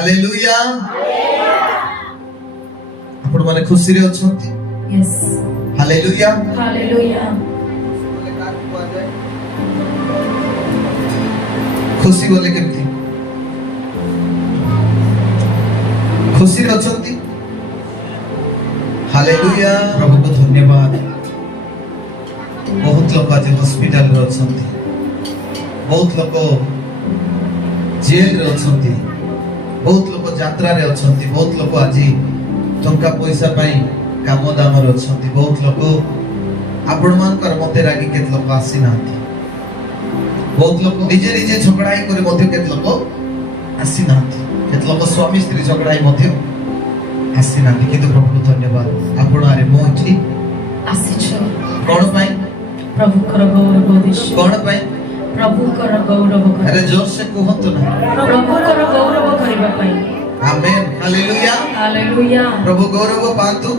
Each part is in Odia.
हालेलुया आपण माने खुशी रे अछंती यस हालेलुया हालेलुया खुशी बोले केमती खुशी रे अछंती हालेलुया प्रभु को धन्यवाद बहुत लोग आज हॉस्पिटल रे अछंती बहुत लोग जेल रे अछंती बहुत लोग यात्रा रे अछंती बहुत लोग आज टंका पैसा पाई काम दाम रे अछंती बहुत लोग आपण मानकर मते रागी केत लोग आसी नांती बहुत लोग निजे निजे झगड़ाई करे मते केत लोग आसी नांती केत लोग स्वामी स्त्री झगड़ाई मते आसी नांती किंतु प्रभु को धन्यवाद आपण आरे मोठी आसीछ कोन पाई प्रभु कर गौरव देश कोन पाई प्रभु कर गौरव कर अरे जोर से कहंतु ना प्रभु कर गौरव करिबा पई आमेन हालेलुया हालेलुया प्रभु गौरव पांतु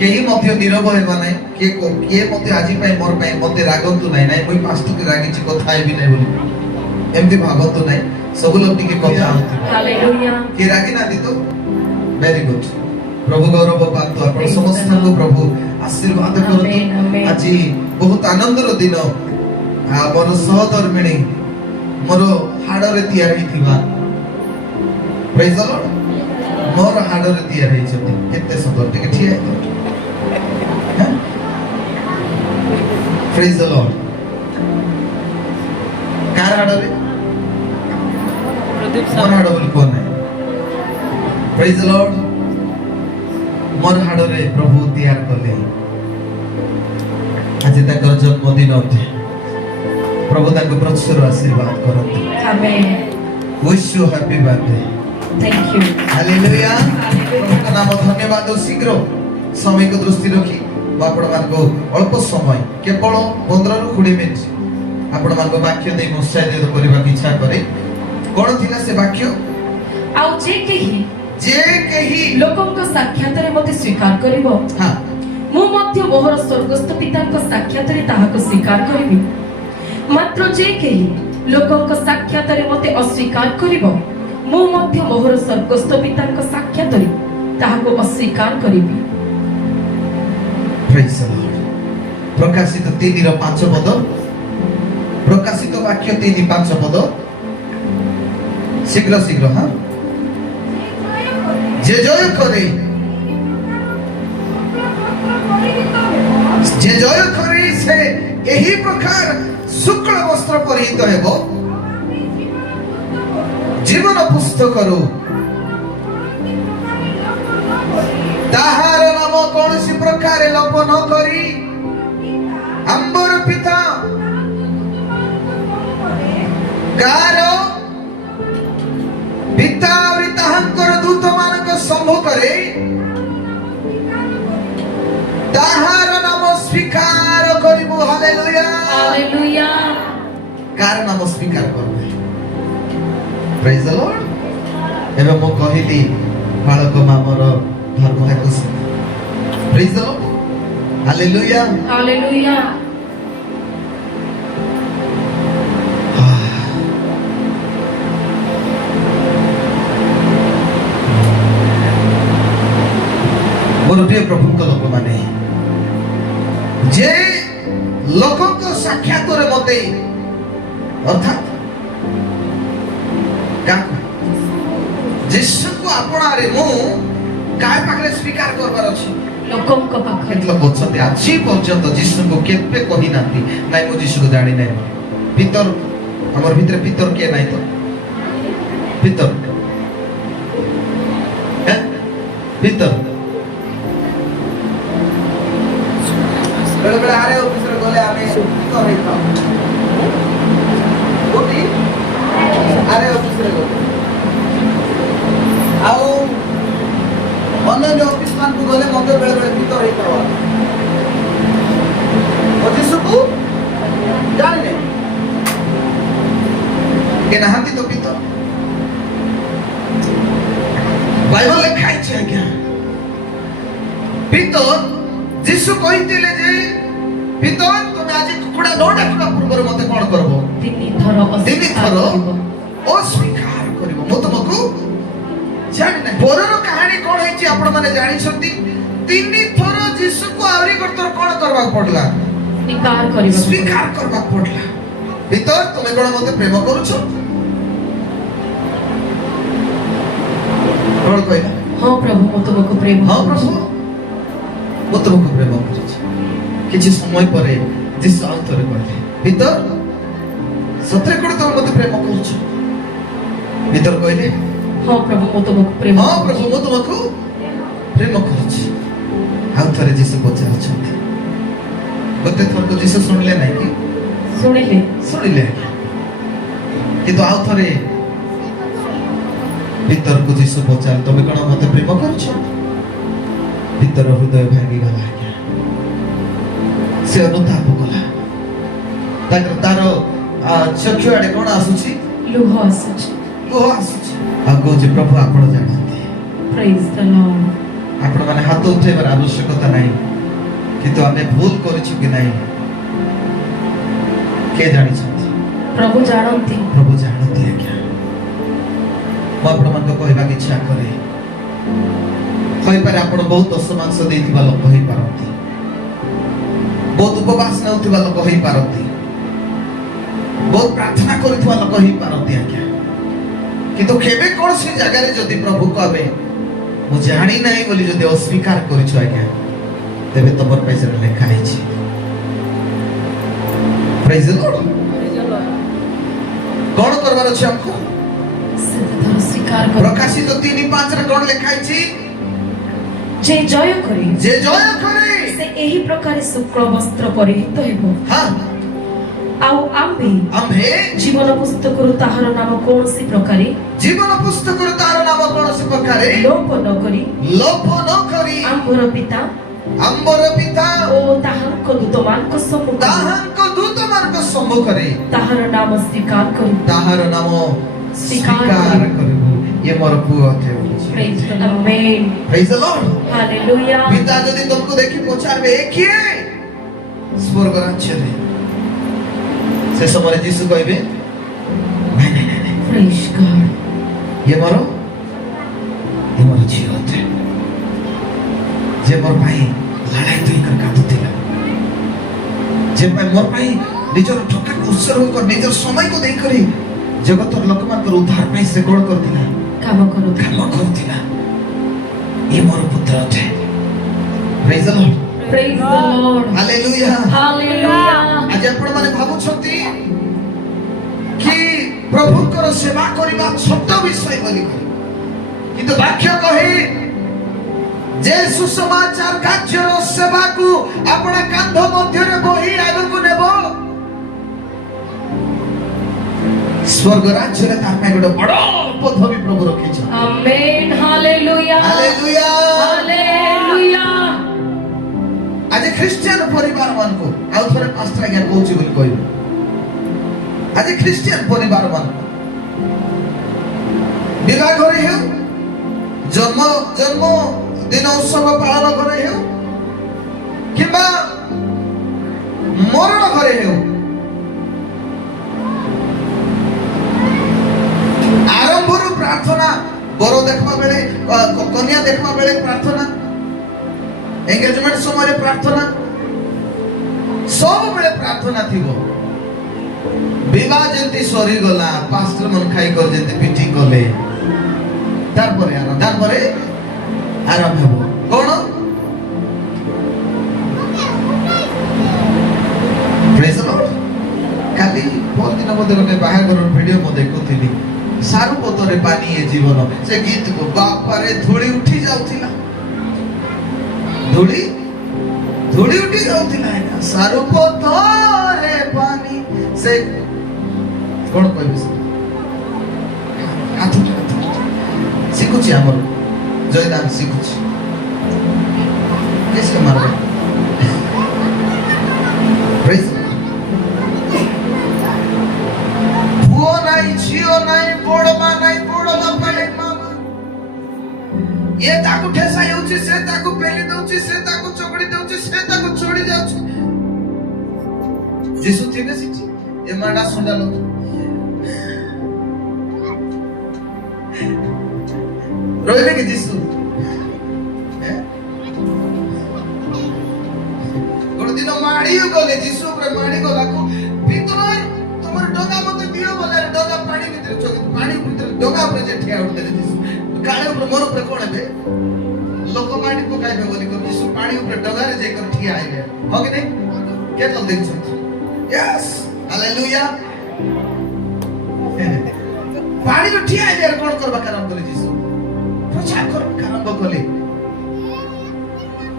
केही मध्य नीरव हेबा नै के मते आजि पाई मोर पाई मते रागंतु नै नै कोई पास्टु के रागी छि कथा हेबी नै बोली एमति भागंतु नै सब लोग टिके कथा होतु हालेलुया के रागी ना दितो वेरी गुड प्रभु गौरव पांतु आपण समस्त को प्रभु आशीर्वाद करतु आज बहुत आनंदर दिन मोर सहधर्मिणी मोर हाडरे तयारी थिबा प्रेज द लॉर्ड मोर हाडरे तयारी छथि केते सुंदर टिके ठिया प्रेज द लॉर्ड कार हाडरे मोर हाड बोली कोन है प्रेज द लॉर्ड मोर हाडरे प्रभु तयार कले आज तकर जन्मदिन अटे प्रभु ताको प्रचुर आशीर्वाद करते amen wish you happy birthday thank you hallelujah प्रभु का नाम धन्यवाद शीघ्र समय को दृष्टि रखी आपण मान को अल्प समय केवल 15 रु 20 मिनिट आपण मान को वाक्य दे उत्साहित करबा की इच्छा करे कोन थिला से वाक्य आउ जे केही लोकंक साक्षात रे मते स्वीकार करिवो हां मु मध्य मोहर स्वर्गस्थ पितांक साक्षात रे ताहाको स्वीकार करिवि मात्र जे केही लोकंक साक्षात रे मते अस्वीकार करिवो मु मध्य मोहर स्वर्गस्थ पितांक साक्षात रे ताहाको अस्वीकार करिवि प्रेज द लॉर्ड प्रकाशित 3 रो 5 पद प्रकाशित वाक्य 3 5 पद शीघ्र शीघ्र हां जे जय करे से एही प्रकार शुक्ल वस्त्र परिहित हेबो जीवन पुस्तक रो ताहार नाम कौन सी प्रकार लोप न करी अंबर पिता गारो पिता ताहांकर दूत मानक सम्मुखरे ताहार नाम स्वीकार करिबो हालेलुया हालेलुया कार नाम स्वीकार करबे प्रेज द लॉर्ड एबे मो कहिली बालक मामर धर्म हेतु praise the Lord hallelujah hallelujah मोर प्रिय प्रभु को लोक माने जे लोकों को साक्षात रे मते अर्थात का जिसु को अपना रे मु काय पाखरे स्वीकार करबार अछि लोकों को पाखरे लोक बचते आछि पर्यंत जिसु को केबे कहि नाथि नाइ मु जिसु को जानि नै भीतर हमर भीतर भीतर के नाइ तो भीतर हैं भीतर बेले बेले आरे ऑफिस रे गले आमे भीतर रही था कोठी आरे ऑफिस रे गले आउ अन्य ऑफिस मान को गले मते बेले बेले भीतर रही था ऑफिस को जानि नै के नहांती तो भीतर बाइबल लिखाई छै क्या भीतर जिसु कहितिले जे भीतर तुम आज कुकुडा न डाकिबा पूर्व मते कोन करबो 3 थर अस्वीकार करिवो मो तुमको ହେଇଛି ଆପଣ ମାନେ ଜାଣିଛନ୍ତି 3 ଥର ଯୀଶୁକୁ ଆହୁରି ଗୋଟେ ଥର କଣ କରିବାକୁ ପଡିଲା ସ୍ୱୀକାର କରିବାକୁ ପଡିଲା ଭିତର ତୁମେ କଣ ମତେ ପ୍ରେମ କରୁଛ କଣ କହିଲା ହଁ ପ୍ରଭୁ ମୁଁ ତୁମକୁ ପ୍ରେମ ହଁ ପ୍ରଭୁ ମୁଁ ତୁମକୁ ପ୍ରେମ କରୁଛି କିଛି ସମୟ ପରେ ଯୀଶୁ ଆଉ ଥରେ କହିଲେ ଭିତର ସତରେ କଣ ତମେ ମତେ ପ୍ରେମ କରୁଛ ଭିତର କହିଲେ ହଁ ପ୍ରଭୁ ମୁଁ ତୁମକୁ ପ୍ରେମ ହଁ ପ୍ରଭୁ ମୁଁ ତୁମକୁ ପ୍ରେମ କରୁଛି ଆଉ ଥରେ ଯୀଶୁ ପଚାରୁଛନ୍ତି ଗୋଟେ ଥରକୁ ଯୀଶୁ ଶୁଣିଲେ ନାହିଁ କି ଶୁଣିଲେ କିନ୍ତୁ ଆଉ ଥରେ ଭିତରକୁ ଯୀଶୁ ପଚାରିଲେ ତମେ କଣ ମତେ ପ୍ରେମ କରୁଛ ଭିତର ହୃଦୟ ଭାଙ୍ଗିଗଲା ଆଜ୍ଞା ସେ ଅନୁତାପ କଲା ତାର ଚକ୍ଷୁ ଆଡେ କଣ ଆସୁଛି ଲୁହ ଆସୁଛି ଆଉ କହୁଛି ପ୍ରଭୁ ଆପଣ ଜାଣନ୍ତି ପ୍ରେଜ୍ ଦ ଲର୍ଡ ଆପଣ ମାନେ ହାତ ଉଠେଇବାର ଆବଶ୍ୟକତା ନାହିଁ କିନ୍ତୁ ଆମେ ଭୁଲ କରିଛୁ କି ନାହିଁ କିଏ ଜାଣିଛନ୍ତି ପ୍ରଭୁ ଜାଣନ୍ତି ଆଜ୍ଞା ମୁଁ ଆପଣମାନଙ୍କୁ କହିବାକୁ ଇଚ୍ଛା କରେ ହୋଇପାରେ ଆପଣ ବହୁତ ଅସମାଂସ ଦେଇଥିବା ଲୋକ ହେଇପାରନ୍ତି ବହୁତ ଉପବାସ ନେଉଥିବା ଲୋକ ହେଇପାରନ୍ତି ବହୁତ ପ୍ରାର୍ଥନା କରୁଥିବା ଲୋକ ହେଇପାରନ୍ତି ଆଜ୍ଞା କିନ୍ତୁ କେବେ କୌଣସି ଜାଗାରେ ଯଦି ପ୍ରଭୁ କହିବେ ମୁଁ ଜାଣି ନାହିଁ ବୋଲି ଯଦି ଅସ୍ୱୀକାର କରିଛୁ ଆଜ୍ଞା ତେବେ ତମର ପାଇଁ ସେଟା ଲେଖା ହେଇଛି ପ୍ରେଜ୍ ଦ ଲର୍ଡ କଣ କରିବାର ଅଛି ଆମକୁ ପ୍ରକାଶିତ 3:5 ରେ କଣ ଲେଖା ହେଇଛି ଯେ ଜୟ କରେ ସେ ଏହି ପ୍ରକାର ଶୁକ୍ଳ ବସ୍ତ୍ର ପରିହିତ ହେବ ଆଉ ଆମ୍ଭେ ଜୀବନ ପୁସ୍ତକରୁ ତାହାର ନାମ କୌଣସି ପ୍ରକାରେ ଲୋପ ନ କରି ଆମ୍ଭର ପିତା ଓ ତାହାଙ୍କ ଦୂତମାନଙ୍କ ସମ୍ମୁଖରେ ତାହାର ନାମ ସ୍ୱୀକାର କରିବୁ ये मोर पुओ थे Praise the Lord. Amen. Praise the Lord. Hallelujah. पिता यदि तुमको देखी पचारबे एक ही है स्वर्ग राज्य रे से समय यीशु कहबे नहीं Praise God. ये मोर झियो थे जे मोर भाई लड़ाई तो कर काटुतिला जे मोर भाई निजर ठोका उत्सर्ग कर निजर समय को देई करी जगतर लोकमानकर उद्धार पाई से कोण करथिला काम କରୁଥିଲା ये मोर पुत्र अटे praise the Lord Praise the Lord. Hallelujah Hallelujah. आज आपण माने भाबुछंती कि प्रभुकर सेवा करिबा छोट विषय बोली किंतु वाक्य कहे जे सुसमाचार କାର୍ଯ୍ୟର सेवाକୁ आपण कांध ମଧ୍ୟରେ ବହି ଆଗକୁ ନେବ स्वर्ग राज्य रे तार ପାଇଁ ଗୋଟେ ବଡ଼ ପଦବୀ ପ୍ରଭୁ ରଖିଛି Amen. Hallelujah. Hallelujah Hallelujah. आज ख्रिस्टियन परिवार मान को आउ थोड़े पास्टर आज्ञा कहूची बोली कहबे आज ख्रिस्टियन परिवार मान विवाह घरे हेउ जन्म दिन उत्सव पालन घरे हेउ किबा मरण घरे हेउ आरंभरु प्रार्थना बर देखबा बेले कन्या देखबा बेले प्रार्थना एंगेजमेंट समय प्रार्थना सब बेले प्रार्थना थिबो विवाह जंती सरी गला पास्टर मन खाई कर जंती पिटी गले तार परे आरंभ हो कोन प्रेज द लॉर्ड काली बहुत दिन मते गोटे बाहागर वीडियो म देखुथिली सारू पतरे पानी ए जीवन से गीत को बापारे धूली उठी जाउथिला धूली उठी जाउथिला सारू पतरे पानी से कोन कहबे हाथ सिकुची हमर जयदान सिकुची कैसे मारबे प्रेज पुओ नाही झियो नाही बड़मा नाही बड़ बापा नाही मामा ये ताकू ठेसा हेउची से ताकू पेली दउची से ताकू चोकड़ी दउची से ताकू छोड़ी जाउची जीसु थिबे सिटी ए माडा सुंडा लोक रोइले कि जीसु ମାଡ଼ି ଗଲେ ଯୀଶୁ ଉପରେ ମାଡ଼ି ଗଲାକୁ ଭିତରେ ତମର ଡଙ୍ଗା ମତେ ଦିଅ ବୋଲେ ଡଙ୍ଗା ପାଣି ଭିତରେ ପାଣି ଭିତରେ ଡଙ୍ଗା ଉପରେ ଯେ ଠିଆ ଉଠଲେ ଯୀଶୁ କାଳେ ଉପରେ ମୋର ଉପରେ କଣ ହେବେ ଲୋକ ମାଡ଼ି ପକାଇବେ ବୋଲି ଯୀଶୁ ପାଣି ଉପରେ ଡଙ୍ଗାରେ ଯାଇକରି ଠିଆ ହେବେ ହଁ କି ନାହିଁ କେତେ ଦେଖିଛନ୍ତି ୟେସ୍ ହାଲେଲୁୟା ପାଣିରେ ଠିଆ ହେଲେ କଣ କରିବା ଆରମ୍ଭ କଲେ ଯୀଶୁ ପ୍ରଚାର କରିବା ଆରମ୍ଭ କଲେ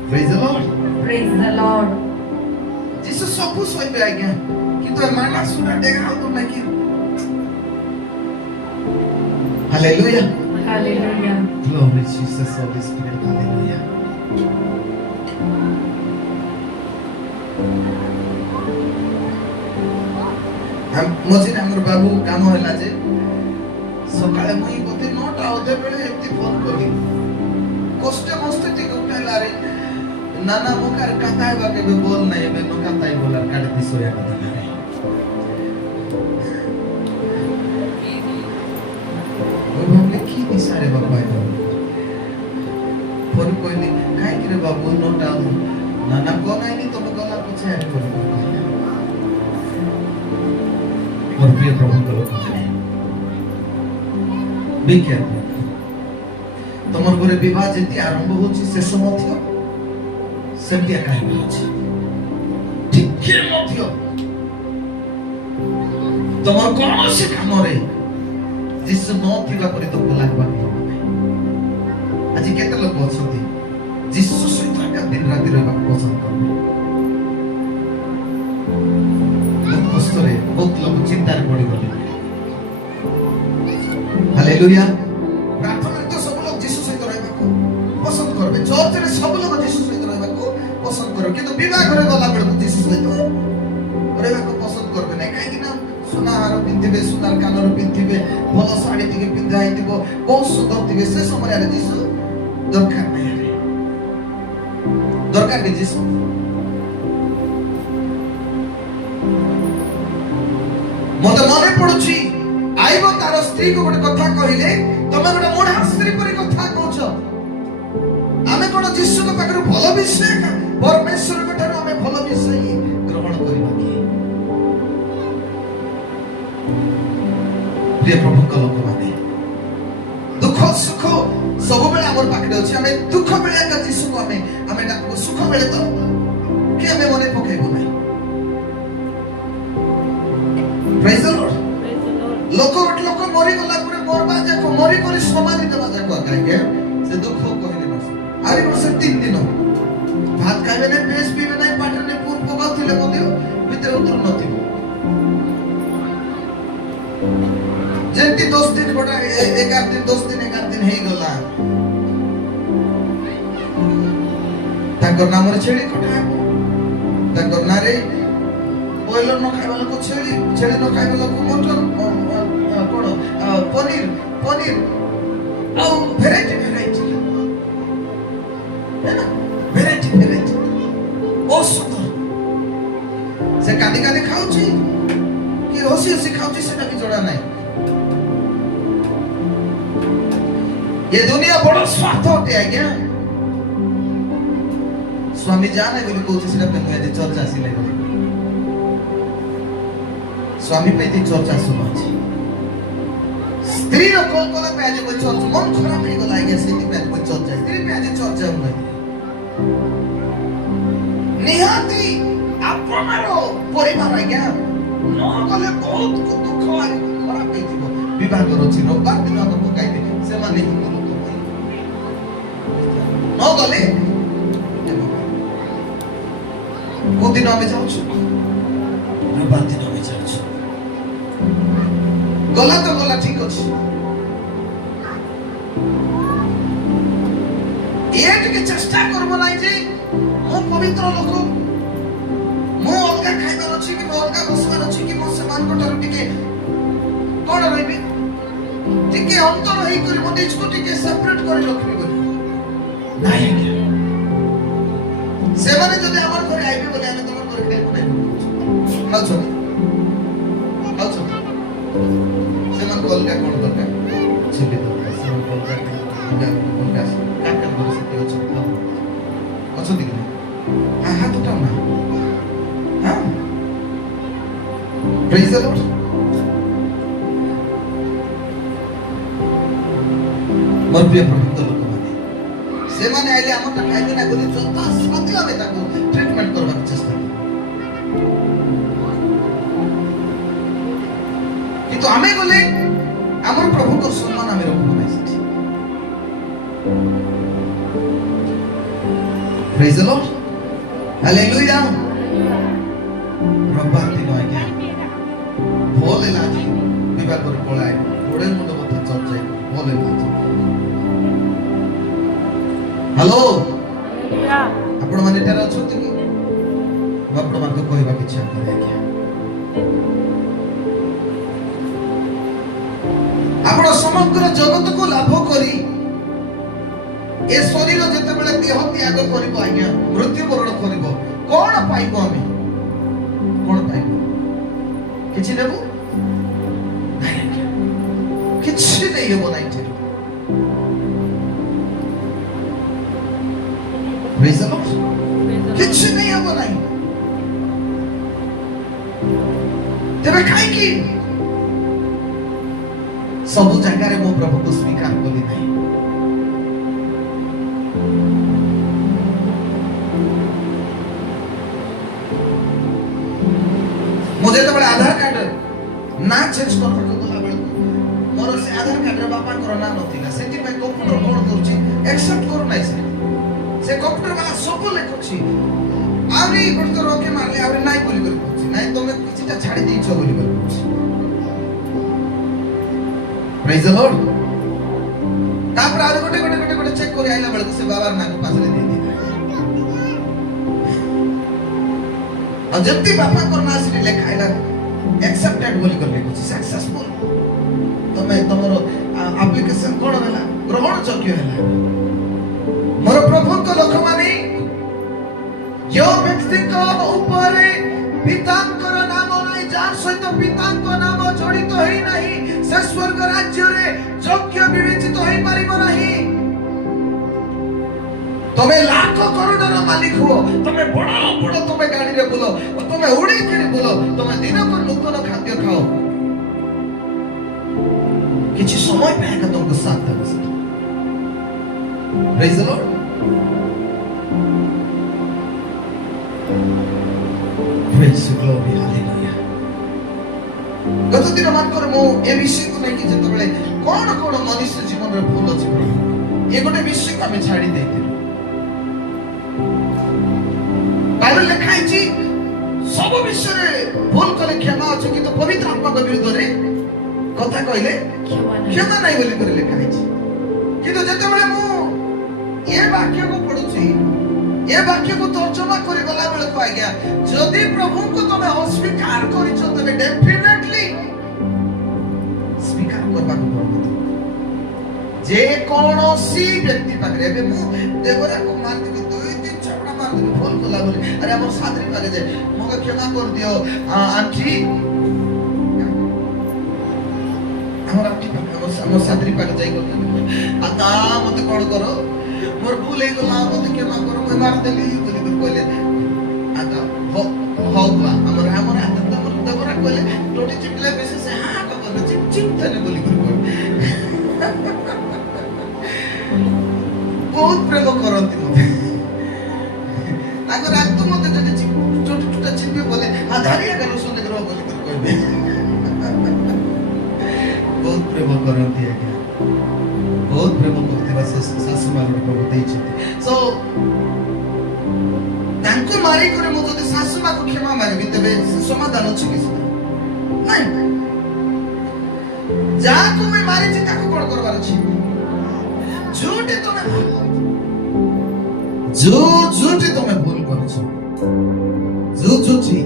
ପ୍ରେଜ୍ ଦ ଲର୍ଡ Praise the Lord. ଯୀଶୁ ସବୁ ସହିବେ ଆଜ୍ଞା କିନ୍ତୁ ଏମାନେ ସୁନା ଡେଗା ହଉ ନାକି hallelujah Hallelujah. Glory Jesus, Holy Spirit, hallelujah. ମଝିରେ ଆମର ବାବୁ କାମ ହେଲା ଯେ ସକାଳେ ମୁଇଁ ବୋଧେ 9ଟା ଅଧେ ବେଳେ ଏମିତି ଫୋନ କଲି କଷ୍ଟ ମସ୍ତେ ଟିକେ ଉଠାଇଲାରେ ନାନା ମୁଖାର କାତାଇବା କେବେ ବୋଲ ନାହିଁ ଏବେ ନ କାତାଇ ବୋଲାର କାଟେ ଦିଶୋୟା କଥା ନାହିଁ ମୁଁ ଭାବିଲି କି ଦିଶାରେ ବାପା ଫୋନ କହିଲି କାହିଁକି ରେ ବାବୁ 9ଟା ନାନା କଣ ନାଇନି ତମେ ଗଲା ପଛେ ଆଇବ ମୋର ପ୍ରିୟ ପ୍ରଭୁଙ୍କ ଲୋକମାନେ be careful. ତମର ଘରେ ବିବାହ ଯେମିତି ଆରମ୍ଭ ହଉଛି ଶେଷ ମଧ୍ୟ ସେମିତି କାହିଁକି ଅଛି ଟିକେ ମଧ୍ୟ ତମର କୌଣସି କାମରେ ଯୀଶୁ ନଥିବା ପରି ତମକୁ ଲାଗିବାକୁ ଆଜି କେତେ ଲୋକ ଅଛନ୍ତି ଯୀଶୁ ସହିତ ଏକା ଦିନ ରାତି ରହିବାକୁ ପସନ୍ଦ କରନ୍ତି ବହୁତ କଷ୍ଟରେ ବହୁତ ଲୋକ ଚିନ୍ତାରେ ପଡ଼ିଗଲେ ହାଲେଲୁୟା ପ୍ରାର୍ଥନାରେ ତ ସବୁ ଲୋକ ଯୀଶୁ ସହିତ ରହିବାକୁ ପସନ୍ଦ କରିବେ ଚର୍ଚ୍ଚରେ ସବୁ ଲୋକ ଯୀଶୁ ସହିତ ରହିବାକୁ ପସନ୍ଦ କରିବେ କିନ୍ତୁ ବିବାହ ଘରେ ଗଲା ବେଳକୁ ଯୀଶୁ ସହିତ ରହିବାକୁ ପସନ୍ଦ କରିବେ ନାହିଁ କାହିଁକି ନା ସୁନା ହାର ପିନ୍ଧିବେ ସୁନାର କାନର ପିନ୍ଧିବେ ଭଲ ଶାଢ଼ୀ ଟିକେ ପିନ୍ଧା ହେଇଥିବ ବହୁତ ସୁନ୍ଦର ଥିବେ ସେ ସମୟରେ ଯୀଶୁ ଦରକାର ନାହିଁ ଦରକାର କି ଯୀଶୁ ମତେ ମନେ ପଡୁଛି ଆଇବ ତାର ସ୍ତ୍ରୀକୁ ଗୋଟେ କଥା କହିଲେ ତମେ ଗୋଟେ ମୁଢା ସ୍ତ୍ରୀ ପରି କଥା କହୁଛ ଆମେ କଣ ଯୀଶୁଙ୍କ ପାଖରୁ ଭଲ ବିଷୟ ପରମେଶ୍ୱରଙ୍କ ଠାରୁ ଆମେ ଭଲ ବିଷୟ ଗ୍ରହଣ କରିବା କି ପ୍ରିୟ ପ୍ରଭୁଙ୍କ ଲୋକମାନେ ଦୁଃଖ ସୁଖ ସବୁବେଳେ ଆମର ପାଖରେ ଅଛି ଆମେ ଦୁଃଖ ବେଳେ ଆଗ ଯୀଶୁକୁ ଆମେ ଡାକୁ ସୁଖ ବେଳେ ତ କି ଆମେ ମନେ ପକେଇବୁ ନାହିଁ ପ୍ରେଜ୍ ଦ ଲର୍ଡ ଲୋକ ଗୋଟେ ଲୋକ ମରିଗଲା ପରେ ମରବା ଯାକ ମରି କରି ସମାଧି ଦେବା ଯାକ କାହିଁକି ସେ ଦୁଃଖ କହିଲେ ନା ଆରେ ବର୍ଷ 3 ଦିନ ଭାତ ଖାଇବେ ନାହିଁ ପେସ୍ ପିଇବେ ନାହିଁ ପାଟିରେ ପୁର ପକାଉଥିଲେ ମଧ୍ୟ ଭିତରେ ଉତ୍ତର ନଥିବ ଯେମିତି 10 ଦିନ ଗୋଟା 11 ଦିନ 10 ଦିନ 11 ଦିନ ହେଇଗଲା ତାଙ୍କର ନାମରେ ଛେଳି କଟା ହେବ ତାଙ୍କର ନାଁରେ ବଏଲର ନ ଖାଇବା ଲୋକ ଛେଳି ନ ଖାଇବା ଲୋକ ମଟନ କଣ ପନିର ଆଉ ଭେରାଇଟି ବହୁତ ସୁନ୍ଦର ସେ କାନ୍ଦି କାନ୍ଦି ଖାଉଛି କି ହସି ହସି ଖାଉଛି ସେଟା ବି ଜଣା ନାହିଁ ଏ ଦୁନିଆ ବଡ ସ୍ୱାର୍ଥ ଅଟେ ଆଜ୍ଞା ସ୍ୱାମୀ ଯା ନାହିଁ ବୋଲି କହୁଛି ସେଟା ପାଇଁ ଆଜି ଚର୍ଚ୍ଚ ଆସିଲେ ସ୍ୱାମୀ ପାଇଁ ଚର୍ଚ୍ଚା ଶୁଣୁଛି ସ୍ତ୍ରୀର କଣ କଲା ପାଇଁ ଆଜି ଚର୍ଚ୍ଚା ମନ ଖରାପ ହେଇଗଲା ଆଜ୍ଞା ସେଥିପାଇଁ ଚର୍ଚ୍ଚା ସ୍ତ୍ରୀ ପାଇଁ ଆଜି ଚର୍ଚ୍ଚା ହୁଏ ନିହାତି ଆପଣର ପରିବାର ଆଜ୍ଞା ନ ଗଲେ ବହୁତ ଦୁଃଖ ଖରାପ ହେଇଯିବ ବିବାହର ଅଛି ରବିବାର ଦିନ ଆଗ ପକାଇବେ ସେମାନେ ହିନ୍ଦୁ ଲୋକ ନ ଗଲେ କୋଉ ଦିନ ଆମେ ଯାଉଛୁ ରବିବାର ଦିନ ଆମେ ଯାଉଛୁ ଗଲା ତ ଗଲା ଠିକ ଅଛି ଏ ଟିକେ ଚେଷ୍ଟା করব নাই যে ମୁଁ ପବିତ୍ର ଲୋକ ମୁଁ ଅଲଗା ଖାଇବାର ଅଛି କି ଅଲଗା ବସିବାର ଅଛି କି ମୁଁ ସେମାନଙ୍କ ଠାରୁ ଟିକେ କଣ ରହିବି ଟିକେ ଅନ୍ତର ହେଇକରି ମୁଁ ନିଜକୁ ଟିକେ ସେପାରେଟ କରି ରଖିବି ବୋଲି ନାଇଁ ଆଜ୍ଞା ସେମାନେ ଯଦି ଆମର ଘରେ ଆଇବେ ବୋଲି ଆମେ ତମର ଘରେ ଖାଇବୁ ନାହିଁ ଖାଉଛନ୍ତି ସେମାନଙ୍କୁ ଅଲଗା କଣ ଦରକାର ଛୁଟି ଦରକାର ସେମାନଙ୍କୁ ଅଲଗା କାକା ଘରେ ସେଠି ଅଛନ୍ତି କି ହାତ ଉଠାଉ ନା Praise the Lord. ମୋର ପ୍ରିୟ ପ୍ରଭୁଙ୍କ ଲୋକମାନେ ସେମାନେ ଆଇଲେ ଆମଟା ଖାଇବେ ନା ବୋଲି ଯଥା ସାଧ୍ୟ ଆମେ ତାକୁ ଟ୍ରିଟମେଣ୍ଟ କରିବାକୁ ଚେଷ୍ଟା କରୁ, କିନ୍ତୁ ଆମେ ଗଲେ ଆମର ପ୍ରଭୁଙ୍କ ସମ୍ମାନ ଆମେ ରଖିବୁ ନାହିଁ ସେଠି। Praise the Lord. Hallelujah. ରବିବାର ଦିନ ଆଜ୍ଞା ଭଲ ହେଲା ଆଜି ବିବାହ କରି ପଳାଏ ଗୋଡେ ମୁଣ୍ଡ କଥା ଚର୍ଚ୍ଚା ଭଲ ହେଲା। ହ୍ୟାଲୋ, ଆପଣ ମାନେ ଏଠାରେ ଅଛନ୍ତି କି? ମୁଁ ଆପଣମାନଙ୍କୁ କହିବାକୁ ଇଚ୍ଛା କରେ ଆଜ୍ଞା, ଆପଣ ସମଗ୍ର ଜଗତକୁ ଲାଭ କରି ଏ ଶରୀର ଯେତେବେଳେ ଦେହ ତ୍ୟାଗ କରିବ ଆଜ୍ଞା, ମୃତ୍ୟୁବରଣ କରିବ, କଣ ପାଇବ? ଆମେ କଣ ପାଇବ? କିଛି ନେବୁ ନାହିଁ ଆଜ୍ଞା, କିଛି ନେଇ ହେବ ନାହିଁ। Praise the Lord. କିଛି ନେଇ ହେବ ନାହିଁ। ତେବେ କାହିଁକି ସବୁ ଜାଗାରେ ମୋ ପ୍ରଭୁକୁ ସ୍ୱୀକାର କଲି ନାହିଁ? ମୁଁ ଯେତେବେଳେ ଆଧାର କାର୍ଡ ନା ଚେଞ୍ଜ କରିବାକୁ ଗଲା ବେଳକୁ ମୋର ସେ ଆଧାର କାର୍ଡରେ ବାପାଙ୍କର ନାଁ ନଥିଲା, ସେଥିପାଇଁ କମ୍ପ୍ୟୁଟର କଣ କରୁଛି ଏକ୍ସେପ୍ଟ କରୁନାହିଁ। ସେ କମ୍ପ୍ୟୁଟର ବାଲା ସବୁ ଲେଖୁଛି ଆହୁରି ଗୋଟେ ଥର ଓକେ ମାରିଲେ ଆହୁରି ନାଇଁ ବୋଲି କରି କହୁଛି, ନାଇଁ ତମେ କିଛିଟା ଛାଡ଼ି ଦେଇଛ ବୋଲି କରି କହୁଛି। ପ୍ରେଜ୍ ଦ ଲର୍ଡ। ତାପରେ ଆହୁରି ଗୋଟେ ଚେକ୍ କରି ଆଇଲା ବେଳକୁ ସେ ବାବାର ନାଁକୁ ପାସରେ ଦେଇଦେଲା। ଆଉ ଯେମିତି ବାପାଙ୍କର ନାଁ ସେଠି ଲେଖା ହେଲା ଏକ୍ସେପ୍ଟେଡ ବୋଲି କରି ଲେଖୁଛି, ସକ୍ସେସଫୁଲ, ତମେ ତମର ଆପ୍ଲିକେସନ କଣ ହେଲା, ଗ୍ରହଣ ଯୋଗ୍ୟ ହେଲା। ମୋର ପ୍ରଭୁଙ୍କ ଲୋକମାନେ ଯେଉଁ ବ୍ୟକ୍ତିଙ୍କ ଉପରେ ପିତାଙ୍କର ନାମ ନାହିଁ, ଯାହା ସହିତ ପିତାଙ୍କ ନାମ ଜଡ଼ିତ ହୋଇନାହିଁ, ସେ ସ୍ୱର୍ଗ ରାଜ୍ୟରେ ଯୋଗ୍ୟ ବିବେଚିତ ହୋଇପାରିବ ନାହିଁ। ତମେ ଲାଖ କରୋଡ଼ର ମାଲିକ ହୁଅ, ତମେ ବଡ଼ ବଡ଼ ତମେ ଗାଡ଼ିରେ ବୁଲ, ତମେ ଉଡ଼ିକିରି ବୁଲ, ତମେ ଦିନକୁ ନୂତନ ଖାଦ୍ୟ ଖାଅ, କିଛି ସମୟ ପାଇଁ ଏକା ତମକୁ ସାଥ ଦେବ। Praise the Lord. Praise the glory. Hallelujah. ଗତ ଦିନ ମାନଙ୍କର ମୁଁ ଏ ବିଷୟକୁ ନେଇକି ଯେତେବେଳେ କଣ କଣ ମନୁଷ୍ୟ ଜୀବନରେ ଭୁଲ ଅଛି, ଏ ଗୋଟେ ବିଷୟକୁ ଆମେ ଛାଡ଼ି ଦେଇଥିଲୁ। ବାଇବେଲ ଲେଖା ହେଇଛି ସବୁ ବିଷୟରେ ଭୁଲ କଲେ କ୍ଷମା ଅଛି, କିନ୍ତୁ ପବିତ୍ର ଆତ୍ମାଙ୍କ ବିରୁଦ୍ଧରେ କଥା କହିଲେ କ୍ଷମା ନାହିଁ ବୋଲି କରି ଲେଖା ହେଇଛି। କିନ୍ତୁ ଯେତେବେଳେ ମୁଁ ଏ ବାକ୍ୟକୁ ପଢୁଛି, ଏ ବାକ୍ୟକୁ ତର୍ଜମା କରି ଗଲା ବେଳକୁ ଆଜ୍ଞା, ଯଦି ପ୍ରଭୁଙ୍କୁ ତମେ ଅସ୍ୱୀକାର କରିଛ, ତେବେ ଡେଫିନେଟଲି ସ୍ୱୀକାର କରିବାକୁ ପଡିବ। ଯେ କୌଣସି ବ୍ୟକ୍ତି ପାଖରେ, ଏବେ ମୁଁ ଦେବରାକୁ ମାରିଦେବି, 2-3 ଚାପଡ଼ା ମାରିଦେବି ଭୁଲ କଲା ବୋଲି, ଆରେ ଆମର ସାଦରୀ ପାଖେ ଯେ ମୋତେ କ୍ଷମା କରିଦିଅ ଆଣ୍ଟି, ଆମର ଆଣ୍ଟି ପାଖେ আমার সাদরি পাকে যাই করতে আতা মতে কল করো মোর ভুল হয়ে গলা মতে ক্ষমা করো মই মার দেলি বলি কইলে আতা হওয়া আমার আমার হাতে আমার দেবরা কইলে টোটি চিপলে বেশি সে হ্যাঁ কইলে চিপ চিপতানি বলি কই বহুত প্রেম করন্তি মতে তাকর আত্ম মতে যদি ছোট ছোট চিপে বলে আধারিয়া গেল শুনে গেল বলি কইবে बहुत प्रेम करती है, बहुत प्रेम करते बस सासु मां प्रभु देइछथि सो तांको मारी करे मो जदि सासु मां को क्षमा मारबी तबे समाधान अछि कि नहीं जाको मैं मारी छी ताको कोन करबार अछि झूठे तमे झूठे तमे भूल करछो झूठी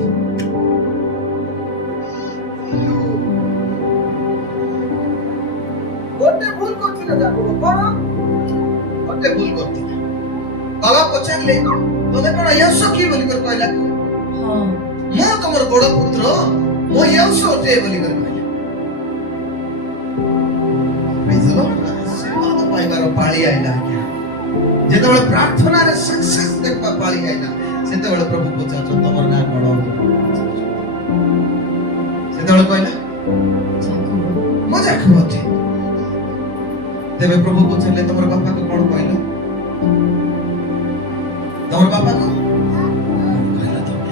गोटे भूल करथिले जाको कोन गोटे भूल करथिले बाबा पछारले तमे कोन यशो की बोली कर कहला हां मो तमर बड़ पुत्र मो यशो ते बोली कर कहला बेजलो आशीर्वाद पाइबार पाळी आइला जेतेबेले प्रार्थना रे सक्सेस देखबा पाळी आइला सेतेबेले प्रभु पछार तमर ना कोन ଯେତେବେଳେ କହିଲା ମଜାକ ଅଟେ। ତେବେ ପ୍ରଭୁ ପଚାରିଲେ ତମର ବାପାକୁ କଣ କହିଲ? ତମର ବାପାକୁ କହିଲ ତମେ?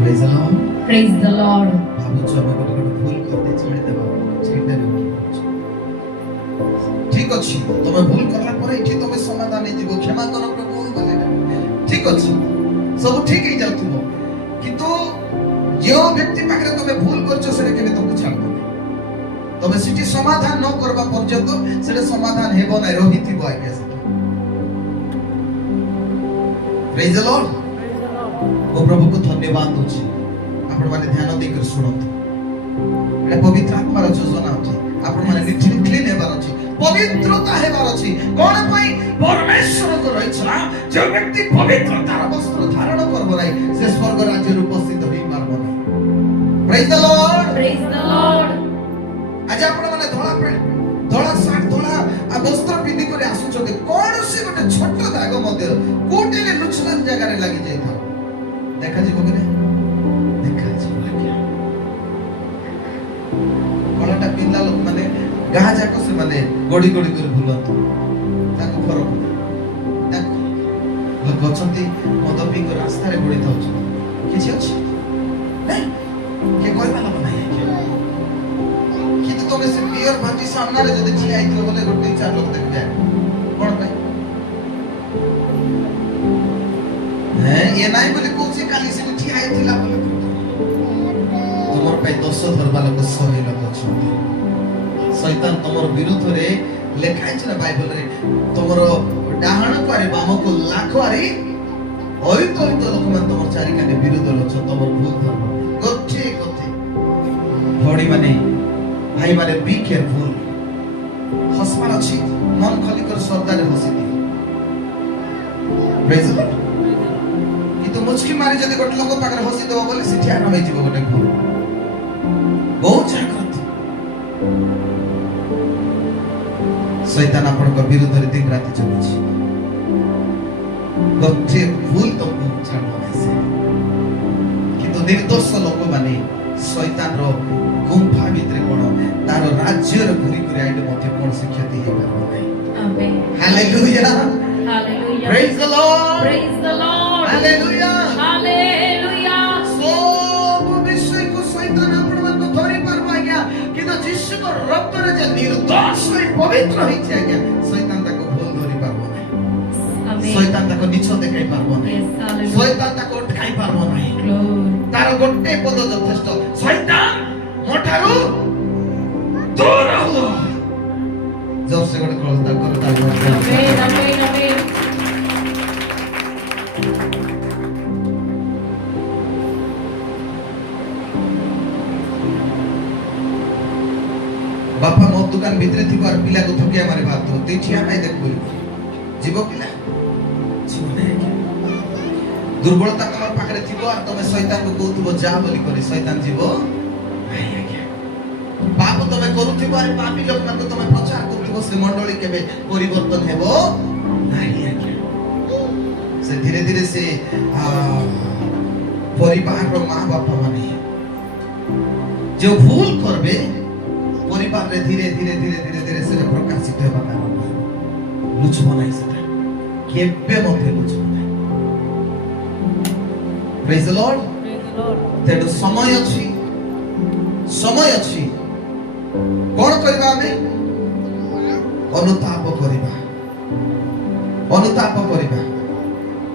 Praise the Lord. Praise the Lord. ଭାବୁଛୁ ଆମେ ଗୋଟେ ଭୁଲ କରିଦେଇ ଛାଡ଼ିଦେବା, ସେଇଟା ବି ଭୁଲ କରୁଛୁ। ଠିକ ଅଛି, ତମେ ଭୁଲ କଲା ପରେ ଏଠି ତମେ ସମାଧାନ ହେଇଯିବ, କ୍ଷମା କର ପ୍ରଭୁ ବୋଲେ ଠିକ ଅଛି, ସବୁ ଠିକ ହେଇଯାଉଥିବ, କିନ୍ତୁ ଯେଉଁ ବ୍ୟକ୍ତି ପାଖରେ ତମେ ଭୁଲ କରିଛ ସେଟା କେବେ ତମକୁ ଛାଡ଼ିବ। ତମେ ସେଠି ସମାଧାନ ନ କରିବା ପର୍ଯ୍ୟନ୍ତ ସେଟା ସମାଧାନ ହେବ ନାହିଁ, ରହିଥିବ ଆଜ୍ଞା ସେଠି। Praise the Lord. ଓ ପ୍ରଭୁକୁ ଧନ୍ୟବାଦ ଦଉଛି। ଆପଣମାନେ ଧ୍ୟାନ ଦେଇକରି ଶୁଣନ୍ତୁ, ଏଟା ପବିତ୍ର ଆତ୍ମାର ଯୋଜନା ଅଛି। ଆପଣମାନେ କ୍ଲିନ୍ ହେବାର ଅଛି, ପବିତ୍ରତା ହେବାର ଅଛି। କଣ ପାଇଁ? ପରମେଶ୍ୱରଙ୍କର ଇଚ୍ଛା ଯେ ବ୍ୟକ୍ତି ପବିତ୍ରତାର ବସ୍ତ୍ର ଧାରଣ କରିବ ନାହିଁ ସେ ସ୍ୱର୍ଗ ରାଜ୍ୟରେ ଉପସ୍ଥିତ ହୋଇପାରିବ ନାହିଁ। Praise the Lord. Praise the Lord. ଆଜି ଆପଣମାନେ ଧଳା ସାର୍ଟ ଧଳା ବସ୍ତ୍ର ପିନ୍ଧି କରି ଆସୁଛନ୍ତି, କୌଣସି ଗୋଟେ ଛୋଟ ଦାଗ ମଧ୍ୟ କୋଉଠି ଲୁଚଲାନ ଜାଗାରେ ଲାଗି ଯାଇଥାଉ, ଦେଖାଯିବ କି ନାହିଁ? ଦେଖାଯିବ ଆଜ୍ଞା। କଳାଟା ପିନ୍ଧା ଲୋକମାନେ ଗାଁ ଯାକ ସେମାନେ ଗଡି ଗଡି କରି ବୁଲନ୍ତୁ, ତାକୁ ଫରକ ତାକୁ ଲୋକ ଅଛନ୍ତି ମଦ ପିଇକି ରାସ୍ତାରେ ଗଡି ଥାଉଛନ୍ତି, କିଛି ଅଛି ନାଇଁ, କିଏ କହିବା ଲୋକ ନାହିଁ ଆଜ୍ଞା। କିନ୍ତୁ ତମେ ସେ ପିଓର ଭାଟି ସାମ୍ନାରେ ଯଦି ଠିଆ ହେଇଥିବ ବୋଲେ ଗୋଟେ ଚାର ଲୋକ ଦେଖିବେ କଣ ପାଇଁ? ଏ ନାଇଁ ବୋଲି କହୁଛି, କାଲି ସେ ଠିଆ ହେଇଥିଲା ବୋଲି ତମର ପାଇଁ ଦୋଷ ଧରବା ଲୋକ 100 ଲୋକ ଅଛନ୍ତି। ଶୈତାନ ତମର ବିରୁଦ୍ଧରେ ଲେଖା ହେଇଛି ନା ବାଇବଲରେ, ତମର ଡାହାଣକୁ ଆରେ ବାମକୁ ଲାଖ ଆରି ଅରିତରିତ ଲୋକମାନେ ତମର ଚାରିକାନେ ବିରୁଦ୍ଧରେ ଅଛନ୍ତି। ତମର ଭୁଲ ଧର୍ମ ଗୋଠେ ଗୋଠେ ଭଡି ମାନେ ଭାଇ ମାନେ ବି କେୟାରଫୁଲ। ହସବାର ଅଛି, ମନ ଖୋଲିକରି ଶ୍ରଦ୍ଧାରେ ହସିଦିଏ। ପ୍ରେଜ୍ ଦ ଲର୍ଡ। କିନ୍ତୁ ମୁଚକି ମାରି ଯଦି ଗୋଟେ ଲୋକ ପାଖରେ ହସି ଦେବ ବୋଲେ ସେଠି ଆରମ୍ଭ ହେଇଯିବ ଗୋଟେ ଭୁଲ। ବହୁତ ଜାଗ୍ରତ। ଶୈତାନ ଆପଣଙ୍କ ବିରୁଦ୍ଧରେ ଦିନ ରାତି ଚାଲୁଛି, ଗୋଟେ ଭୁଲ ତମକୁ ଛାଡିବ ନାହିଁ ସେ। କିନ୍ତୁ ନିର୍ଦ୍ଦୋଷ ଲୋକମାନେ ଶୈତାନର ଗୁମ୍ଫା ଭିତରେ କଣ ତାର ରାଜ୍ୟରେ ଘୁରି ଘୁରି ଆଇଲେ ମଧ୍ୟ କୌଣସି କ୍ଷତି ହେଇପାରିବ ନାହିଁ। Amen. Hallelujah. Hallelujah. Praise the Lord. Praise the Lord. Hallelujah. Hallelujah. ସବୁ ବିଷୟକୁ ଶୈତାନ ଆପଣମାନଙ୍କୁ ଧରି ପାରିବ ଆଜ୍ଞା, କିନ୍ତୁ ଯୀଶୁଙ୍କ ରକ୍ତରେ ଯେ ନିର୍ଦ୍ଦୋଷ ହୋଇ ପବିତ୍ର ହେଇଛି ଆଜ୍ଞା, ଶୈତାନ ତାକୁ ଭୁଲ ଧରି ପାରିବ ନାହିଁ। Amen. ଶୈତାନ ତାକୁ ନିଛ ଦେଖାଇ ପାରିବ ନାହିଁ, Yes, hallelujah. ଶୈତାନ ତାକୁ ଅଟକାଇ ପାରିବ ନାହିଁ। Glory. ତାର ଗୋଟେ ପଦ ଯଥେଷ୍ଟ, ଶୈତାନ ମୋ ଠାରୁ ଦୂର ହୁଅ। ଜୋରସେ ଗୋଟେ କଳତା କର ତାକୁ। Amen. Amen. Amen. ବାପା ମୋ ଦୋକାନ ଭିତରେ ଥିବ আর ପିଲାକୁ ଠକିଆ ମାରି ବାହାରୁଥିବ, ତୁଇ ଠିଆ ନାଇଁ ଦେଖବୁ, ଯିବ ପିଲା? ଯିବ ନାହିଁ ଆଜ୍ଞା। ଦୁର୍ବଳତା ତମ ପାଖରେ ଥିବ আর ତମେ ଶୈତାନକୁ କହୁଥିବ ଯା ବୋଲି କରି, ଶୈତାନ ଯିବ ନାହିଁ ଆଜ୍ଞା। ପାପ ତମେ କରୁଥିବ আর ପାପୀ ଲୋକମାନଙ୍କୁ ତମେ ପ୍ରଚାର କରୁଥିବ, ସେ ମଣ୍ଡଳୀ କେବେ ପରିବର୍ତ୍ତନ ହେବ ନାହିଁ ଆଜ୍ଞା। ସେ ଧୀରେ ଧୀରେ ସେ ପରିବାରର ମା ବାପା ମାନେ ଯୋଉ ଭୁଲ করবে পরিবারে ধীরে ধীরে ধীরে ধীরে ধীরে সেটা প্রকাশিত হওয়া কারণ লুচব নাই, সেটা কেবে মধ্যে লুচব নাই। Praise the Lord. তেଣୁ ସମୟ ଅଛି, ସମୟ ଅଛି। କଣ କରିବା ଆମେ? ଅନୁତାପ କରିବା, ଅନୁତାପ କରିବା।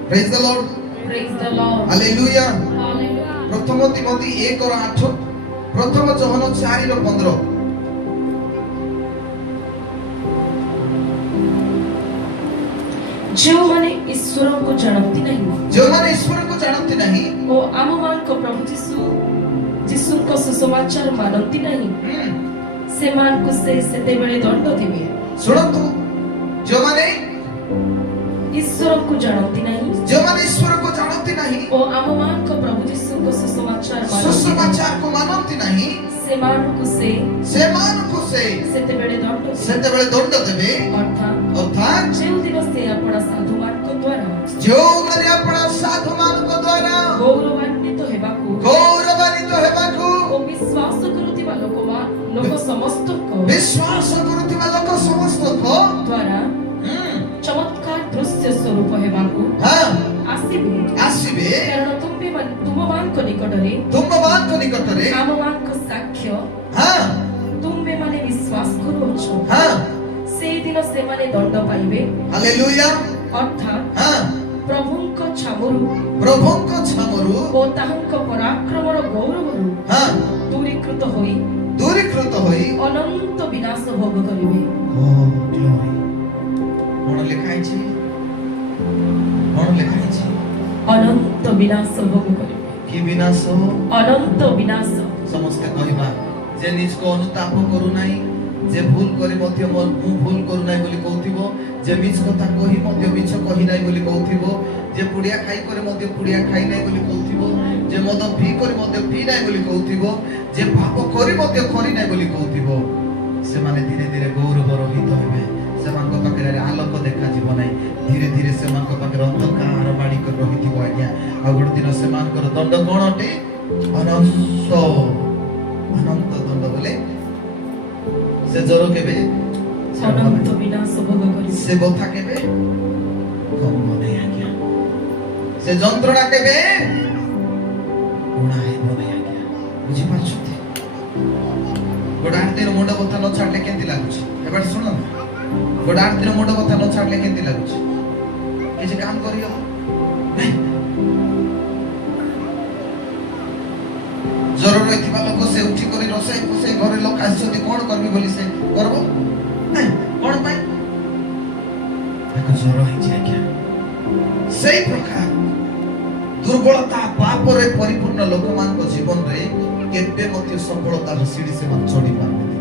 Praise the Lord. Praise the Lord. Hallelujah. Hallelujah. ପ୍ରଥମ ତିମୋଥୀ 1:8, ପ୍ରଥମ ଯୋହନ 4:15। ଯେଉଁମାନେ ଈଶ୍ୱରଙ୍କୁ ଜାଣନ୍ତି ନାହିଁ ଯେଉଁମାନେ ଈଶ୍ୱରଙ୍କୁ ଜାଣନ୍ତି ନାହିଁ ଓ ଆମମାନଙ୍କ ପ୍ରଭୁ ଯୀଶୁଙ୍କ ସୁସମାଚାର ମାନନ୍ତି ନାହିଁ, ସେମାନଙ୍କୁ ସେ ସେତେବେଳେ ଦଣ୍ଡ ଦେବେ। ଶୁଣନ୍ତୁ, ଯେଉଁମାନେ ଈଶ୍ୱରଙ୍କୁ ଜାଣନ୍ତି ନାହିଁ ନାହିଁ ଓ ଆମମାନଙ୍କ ପ୍ରଭୁ ଯୀଶୁଙ୍କ ସୁସମାଚାରକୁ ମାନନ୍ତି ନାହିଁ, ସେମାନଙ୍କୁ ସେ ସେତେବେଳେ ଦଣ୍ଡ ଦେବେ। ଅର୍ଥାତ୍ ଯେଉଁଦିନ ସେ ଆପଣା ସାଧୁମାନଙ୍କ ଦ୍ୱାରା ଯେଉଁମାନେ ଆପଣା ସାଧୁମାନଙ୍କ ଦ୍ୱାରା ଗୌରବ ସମସ୍ତଙ୍କ ବିଶ୍ୱାସ କରୁଥିବା ଲୋକ ସମସ୍ତଙ୍କ ଦ୍ୱାରା ଚମତ୍କାର ଦୃଶ୍ୟ ସ୍ୱରୂପ ହେବାକୁ ଆସିବେ ଆସିବେ। କାରଣ ତୁମମାନଙ୍କ ନିକଟରେ ତୁମମାନଙ୍କ ନିକଟରେ ଆମମାନଙ୍କ ସାକ୍ଷ୍ୟ ତୁମେମାନେ ବିଶ୍ୱାସ କରୁଅଛ। ସେଇଦିନ ସେମାନେ ଦଣ୍ଡ ପାଇବେ। ହାଲେଲୁୟା। ଅର୍ଥାତ୍ ପ୍ରଭୁଙ୍କ ଛାମରୁ ଓ ତାହାଙ୍କ ପରାକ୍ରମର ଗୌରବରୁ ଦୂରୀକୃତ ହୋଇ ଅନନ୍ତ ବିନାଶ ଭୋଗ କରିବେ। କଣ ଲେଖା ହେଇଛି? କଣ ଲେଖା ହେଇଛି? ଅନନ୍ତ ବିନାଶ ଭୋଗ କରିବେ। କି ବିନାଶ? ଅନନ୍ତ ବିନାଶ। ସମସ୍ତେ କହିବା ଯେ ନିଜକୁ ଅନୁତାପ କରୁନାହିଁ, ଯେ ଭୁଲ କରି ମଧ୍ୟ ମୁଁ ଭୁଲ କରୁନାହିଁ ବୋଲି କହୁଥିବ, ଯେ ମିଛ କଥା କହି ମଧ୍ୟ ମିଛ କହି ନାହିଁ ବୋଲି କହୁଥିବ, ଯେ ପୁଡ଼ିଆ ଖାଇ କରି ମଧ୍ୟ ପୁଡ଼ିଆ ଖାଇ ନାହିଁ ବୋଲି କହୁଥିବ, ଯେ ମଦ ପିଇ କରି ମଧ୍ୟ ପିଇ ନାହିଁ ବୋଲି କହୁଥିବ, ଯେ ପାପ କରି ମଧ୍ୟ କରି ନାହିଁ ବୋଲି କହୁଥିବ। ସେମାନେ ଧୀରେ ଧୀରେ ଗୌରବ ରହିତ ହେବେ। ସେମାନଙ୍କ ପାଖରେ ଆଲୋକ ଦେଖାଯିବ ନାହିଁ। ଧୀରେ ଧୀରେ ସେମାନଙ୍କ ପାଖରେ ଅନ୍ଧକାର ମାଡ଼ି କରି ରହିଥିବ। ଆଜ୍ଞା, ଆଉ ଗୋଟେ ଦିନ ସେମାନଙ୍କର ଦଣ୍ଡ କଣ ଅଟେ? ଅନନ୍ତ ଦଣ୍ଡ ବୋଲେ ସେ ଜ୍ୱର କେବେ ଅନନ୍ତ ବିନାଶ ଭୋଗ କରିବେ। ସେ ବଥା କେବେ କମିବ ନାହିଁ। ଆଜ୍ଞା, ସେ ଯନ୍ତ୍ରଣା କେବେ ଗୁଣା ହେବ ନାହିଁ। ଆଜ୍ଞା, ବୁଝିପାରୁଛନ୍ତି? ଗୋଟା ହାତୀର ମୁଣ୍ଡ ବଥା ନ ଛାଡ଼ିଲେ କେମିତି ଲାଗୁଛି? ଏବାরে ଶୁଣ, ଗୋଟା ହାତୀର ମୁଣ୍ଡ ବଥା ନ ଛାଡ଼ିଲେ କେମିତି ଲାଗୁଛି? କିଛି କାମ କରିହବ ନାହିଁ। ଜ୍ୱର ରହିଥିବା ଲୋକ ସେ ଉଠି କରି ରୋଷେଇ ଫୋଷେଇ ଘରେ ଲୋକ ଆସିଛନ୍ତି କଣ କରିବି ବୋଲି ସେ କରବ ନାହିଁ। କଣ ପାଇଁ? ତାକୁ ଜ୍ୱର ହେଇଛି। ଆଜ୍ଞା, ସେଇ ପ୍ରକାର ଦୁର୍ବଳତା ପାପରେ ପରିପୂର୍ଣ୍ଣ ଲୋକମାନଙ୍କ ଜୀବନରେ କେବେ ମଧ୍ୟ ସଫଳତାର ସିଡ଼ି ସେମାନେ ଚଢି ପାରିବେ।